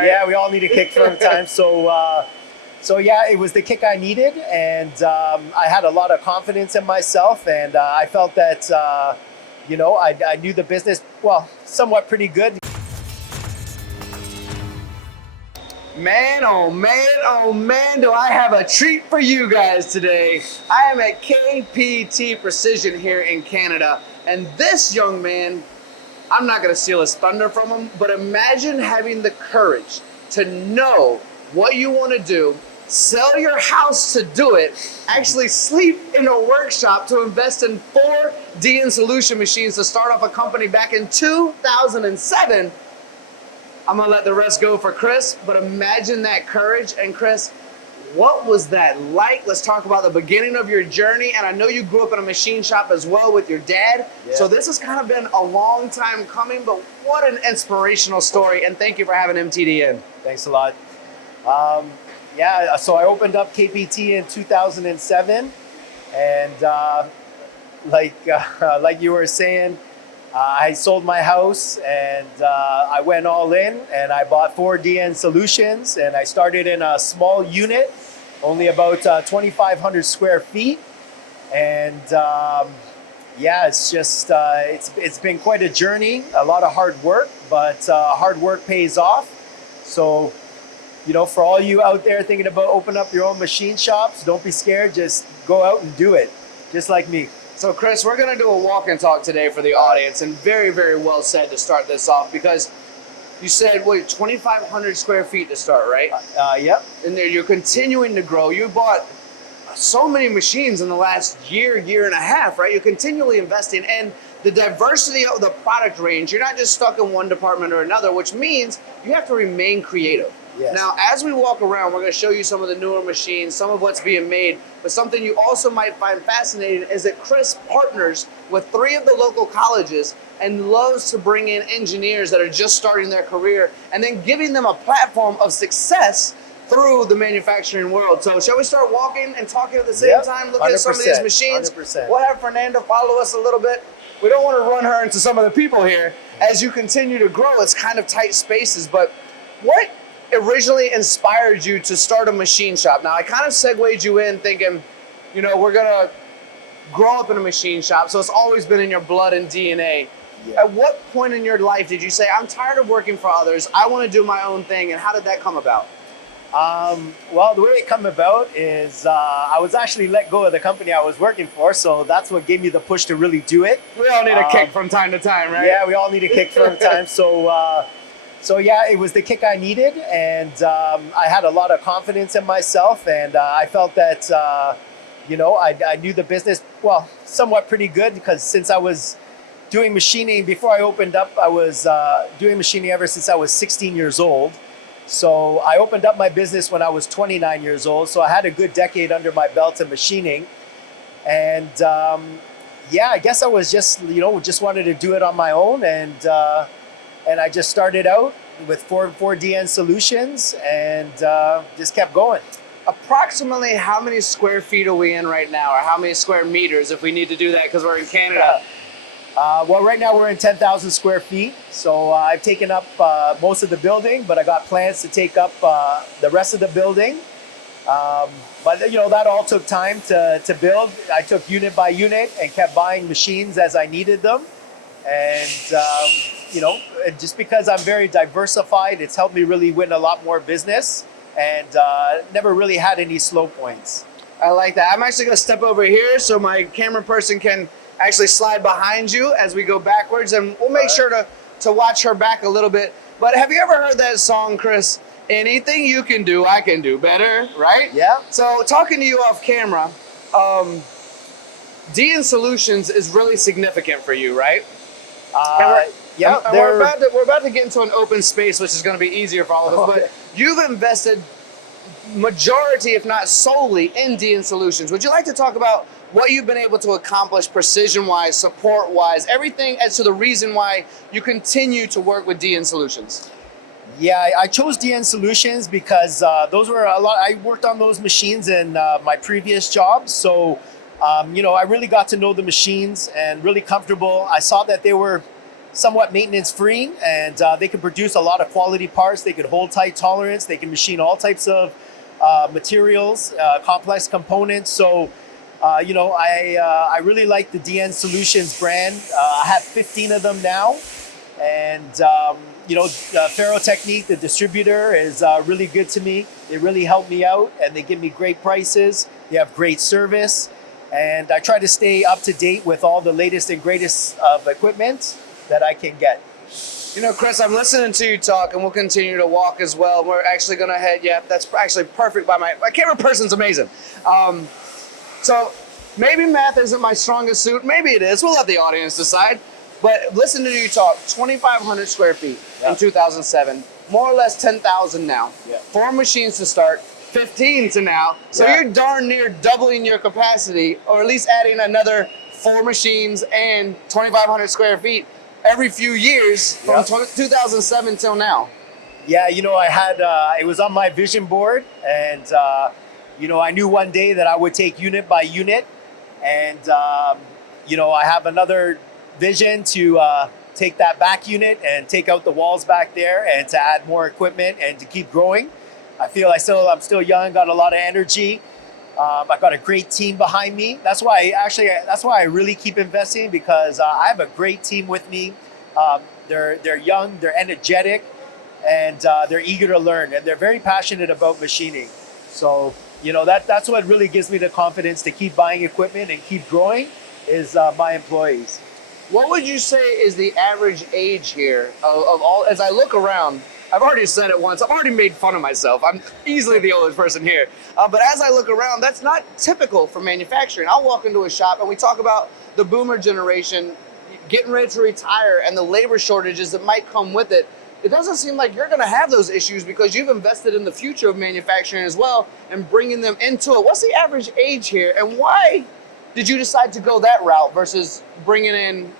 right? Yeah, we all need a kick from time. So yeah, it was the kick I needed, and I had a lot of confidence in myself, and I felt that I knew the business well, somewhat pretty good. Man, oh man, do I have a treat for you guys today. I am at KPT Precision here in Canada, and this young man, I'm not gonna steal his thunder from him, but imagine having the courage to know what you wanna do, sell your house to do it, actually sleep in a workshop to invest in 4 DN solution machines to start off a company back in 2007. I'm gonna let the rest go for Chris, but imagine that courage. And Chris, what was that like? Let's talk about the beginning of your journey. And I know you grew up in a machine shop as well with your dad. Yeah. So this has kind of been a long time coming, but what an inspirational story. And thank you for having MTD in. Thanks a lot. Yeah, so I opened up KPT in 2007. And like you were saying, I sold my house and I went all in and I bought 4 DN solutions, and I started in a small unit, only about 2,500 square feet. And yeah, it's just, it's been quite a journey, a lot of hard work, but hard work pays off. So, for all you out there thinking about opening up your own machine shops, don't be scared, just go out and do it, just like me. So Chris, we're gonna do a walk and talk today for the audience, and very, very well said to start this off, because you said, 2,500 square feet to start, right? Yep. And there you're continuing to grow. You bought so many machines in the last year and a half, right? You're continually investing, and the diversity of the product range, you're not just stuck in one department or another, which means you have to remain creative. Yes. Now, as we walk around, we're going to show you some of the newer machines, some of what's being made, but something you also might find fascinating is that Chris partners with 3 of the local colleges and loves to bring in engineers that are just starting their career and then giving them a platform of success through the manufacturing world. So shall we start walking and talking at the same time, looking at some of these machines? 100%. We'll have Fernanda follow us a little bit. We don't want to run her into some of the people here. As you continue to grow, it's kind of tight spaces, but what originally inspired you to start a machine shop? Now, I kind of segued you in thinking, we're gonna grow up in a machine shop, so it's always been in your blood and DNA. Yeah. At what point in your life did you say, I'm tired of working for others, I want to do my own thing, and how did that come about? Well, the way it came about is I was actually let go of the company I was working for, so that's what gave me the push to really do it. We all need a kick from time to time, right? Yeah, we all need a kick from time. So yeah, it was the kick I needed, and I had a lot of confidence in myself, and I felt that I knew the business well, somewhat pretty good, because since I was doing machining before I opened up, I was doing machining ever since I was 16 years old. So I opened up my business when I was 29 years old, so I had a good decade under my belt of machining, and yeah, I guess I was just just wanted to do it on my own, and I just started out with 4 DN solutions and just kept going. Approximately how many square feet are we in right now, or how many square meters if we need to do that because we're in Canada? Well, right now we're in 10,000 square feet. So I've taken up most of the building, but I got plans to take up the rest of the building. But that all took time to build. I took unit by unit and kept buying machines as I needed them. And just because I'm very diversified, it's helped me really win a lot more business, and never really had any slow points. I like that. I'm actually going to step over here so my camera person can actually slide behind you as we go backwards, and we'll make sure to watch her back a little bit. But have you ever heard that song, Chris? Anything you can do, I can do better, right? Yeah. So talking to you off camera, DN Solutions is really significant for you, right? Yeah, we're about to get into an open space, which is going to be easier for all of us. But you've invested majority, if not solely, in DN Solutions. Would you like to talk about what you've been able to accomplish precision-wise, support-wise, everything as to the reason why you continue to work with DN Solutions? Yeah, I chose DN Solutions because those were a lot. I worked on those machines in my previous jobs, so I really got to know the machines and really comfortable. I saw that they were somewhat maintenance free, and they can produce a lot of quality parts. They can hold tight tolerance. They can machine all types of materials, complex components. So, I really like the DN Solutions brand. I have 15 of them now, and Ferro Technique, the distributor, is really good to me. They really help me out, and they give me great prices. They have great service, and I try to stay up to date with all the latest and greatest of equipment that I can get. You know, Chris, I'm listening to you talk, and we'll continue to walk as well. We're actually going to head, yeah, that's actually perfect by my camera person's amazing. So maybe math isn't my strongest suit. Maybe it is. We'll let the audience decide. But listen to you talk, 2,500 square feet in 2007, more or less 10,000 now. Yeah. 4 machines to start, 15 to now. So you're darn near doubling your capacity, or at least adding another 4 machines and 2,500 square feet every few years from 2007 till now. Yeah, I had, it was on my vision board, and, I knew one day that I would take unit by unit, and, I have another vision to take that back unit and take out the walls back there and to add more equipment and to keep growing. I feel I'm still young, got a lot of energy. I've got a great team behind me. That's why I really keep investing, because I have a great team with me. They're young, they're energetic, and they're eager to learn, and they're very passionate about machining. So, that's what really gives me the confidence to keep buying equipment and keep growing, is my employees. What would you say is the average age here of all, as I look around? I've already said it once, I've already made fun of myself. I'm easily the oldest person here. But as I look around, that's not typical for manufacturing. I'll walk into a shop and we talk about the boomer generation getting ready to retire and the labor shortages that might come with it. It doesn't seem like you're gonna have those issues, because you've invested in the future of manufacturing as well and bringing them into it. What's the average age here, and why did you decide to go that route versus bringing in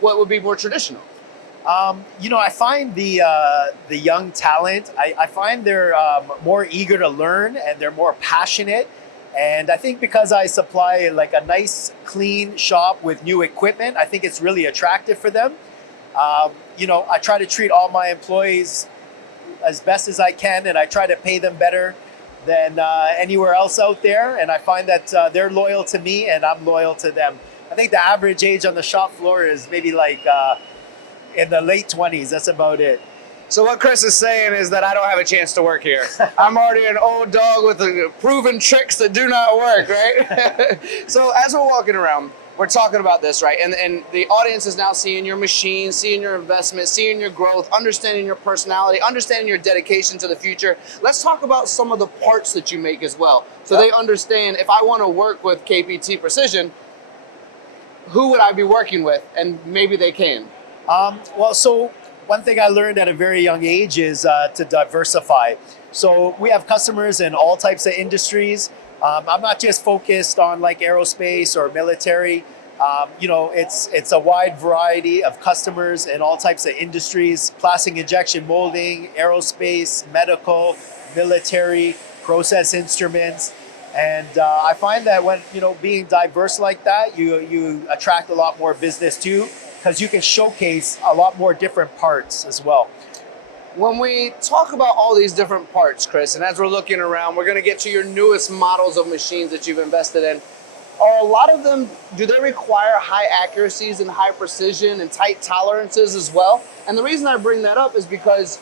what would be more traditional? I find the young talent, I find they're more eager to learn, and they're more passionate. And I think because I supply like a nice, clean shop with new equipment, I think it's really attractive for them. I try to treat all my employees as best as I can, and I try to pay them better than anywhere else out there. And I find that they're loyal to me, and I'm loyal to them. I think the average age on the shop floor is maybe like in the late 20s. That's about it. So what Chris is saying is that I don't have a chance to work here. I'm already an old dog with proven tricks that do not work, right? So as we're walking around, we're talking about this, right? And the audience is now seeing your machine, seeing your investment, seeing your growth, understanding your personality, understanding your dedication to the future. Let's talk about some of the parts that you make as well. So they understand, if I want to work with KPT Precision, who would I be working with? And maybe they can. So one thing I learned at a very young age is to diversify. So we have customers in all types of industries. I'm not just focused on like aerospace or military. It's a wide variety of customers in all types of industries: plastic injection molding, aerospace, medical, military, process instruments. And I find that when, being diverse like that, you attract a lot more business too, because you can showcase a lot more different parts as well. When we talk about all these different parts, Chris, and as we're looking around, we're going to get to your newest models of machines that you've invested in. Are a lot of them, do they require high accuracies and high precision and tight tolerances as well? And the reason I bring that up is because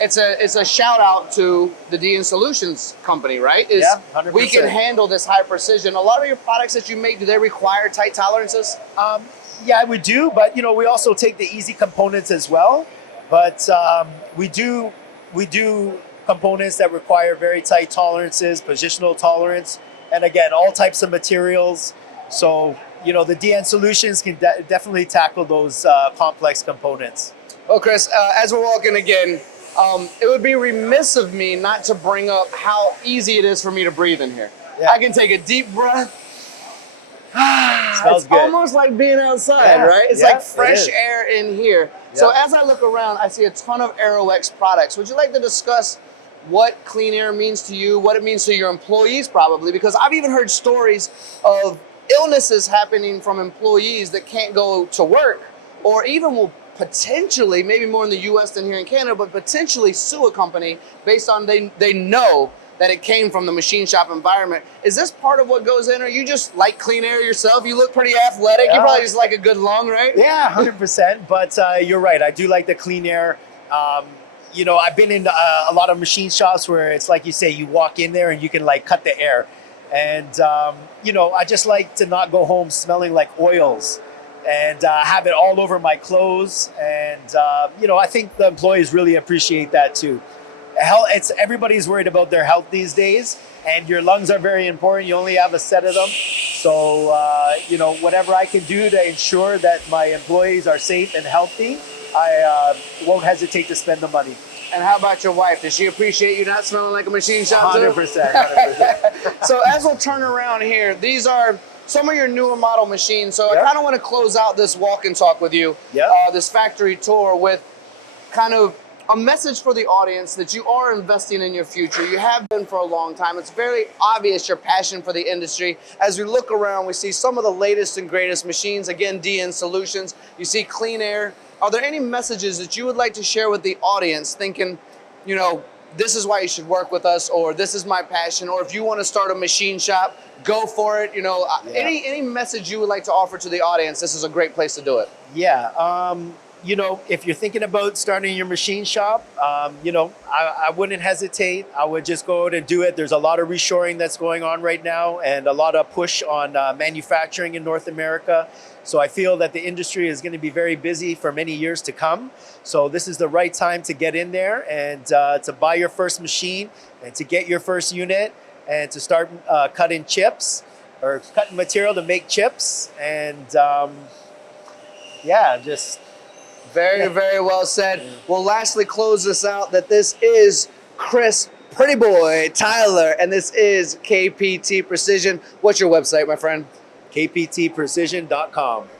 it's a shout out to the DN Solutions company, right? Yeah, 100%. We can handle this high precision. A lot of your products that you make, do they require tight tolerances? Yeah, we do, but we also take the easy components as well. But we do components that require very tight tolerances, positional tolerance, and again, all types of materials. So the DN Solutions can definitely tackle those complex components. Well, Chris, as we're walking again, it would be remiss of me not to bring up how easy it is for me to breathe in here. Yeah. I can take a deep breath. Smells it's good. Almost like being outside, right? It's like fresh air in here. Yep. So as I look around, I see a ton of Aeroex products. Would you like to discuss what clean air means to you, what it means to your employees probably? Because I've even heard stories of illnesses happening from employees that can't go to work, or even will potentially, maybe more in the US than here in Canada, but potentially sue a company based on they know that it came from the machine shop environment. Is this part of what goes in, or you just like clean air yourself? You look pretty athletic. You probably just like a good lung, right? Yeah, 100%. But you're right. I do like the clean air. You know, I've been in a lot of machine shops where it's like you say, you walk in there and you can like cut the air. And, you know, I just like to not go home smelling like oils and have it all over my clothes. And, you know, I think the employees really appreciate that too. Everybody's worried about their health these days, and your lungs are very important. You only have a set of them. So, you know, whatever I can do to ensure that my employees are safe and healthy, I won't hesitate to spend the money. And how about your wife? Does she appreciate you not smelling like a machine shop too? 100%. 100%. So as we'll turn around here, these are some of your newer model machines. So I kind of want to close out this walk and talk with you, this factory tour, with kind of a message for the audience that you are investing in your future. You have been for a long time. It's very obvious your passion for the industry. As we look around, we see some of the latest and greatest machines. Again, DN Solutions. You see clean air. Are there any messages that you would like to share with the audience, thinking, you know, this is why you should work with us, or this is my passion, or if you want to start a machine shop, go for it. You know, any message you would like to offer to the audience, this is a great place to do it. Yeah. You know, if you're thinking about starting your machine shop, you know, I wouldn't hesitate. I would just go out and do it. There's a lot of reshoring that's going on right now, and a lot of push on manufacturing in North America. So I feel that the industry is going to be very busy for many years to come. So this is the right time to get in there and to buy your first machine and to get your first unit and to start cutting chips or cutting material to make chips. And yeah, just... Very, very well said. We'll lastly close this out that this is Chris Pretty Boy Tyler, and this is KPT Precision. What's your website, my friend? KPTprecision.com.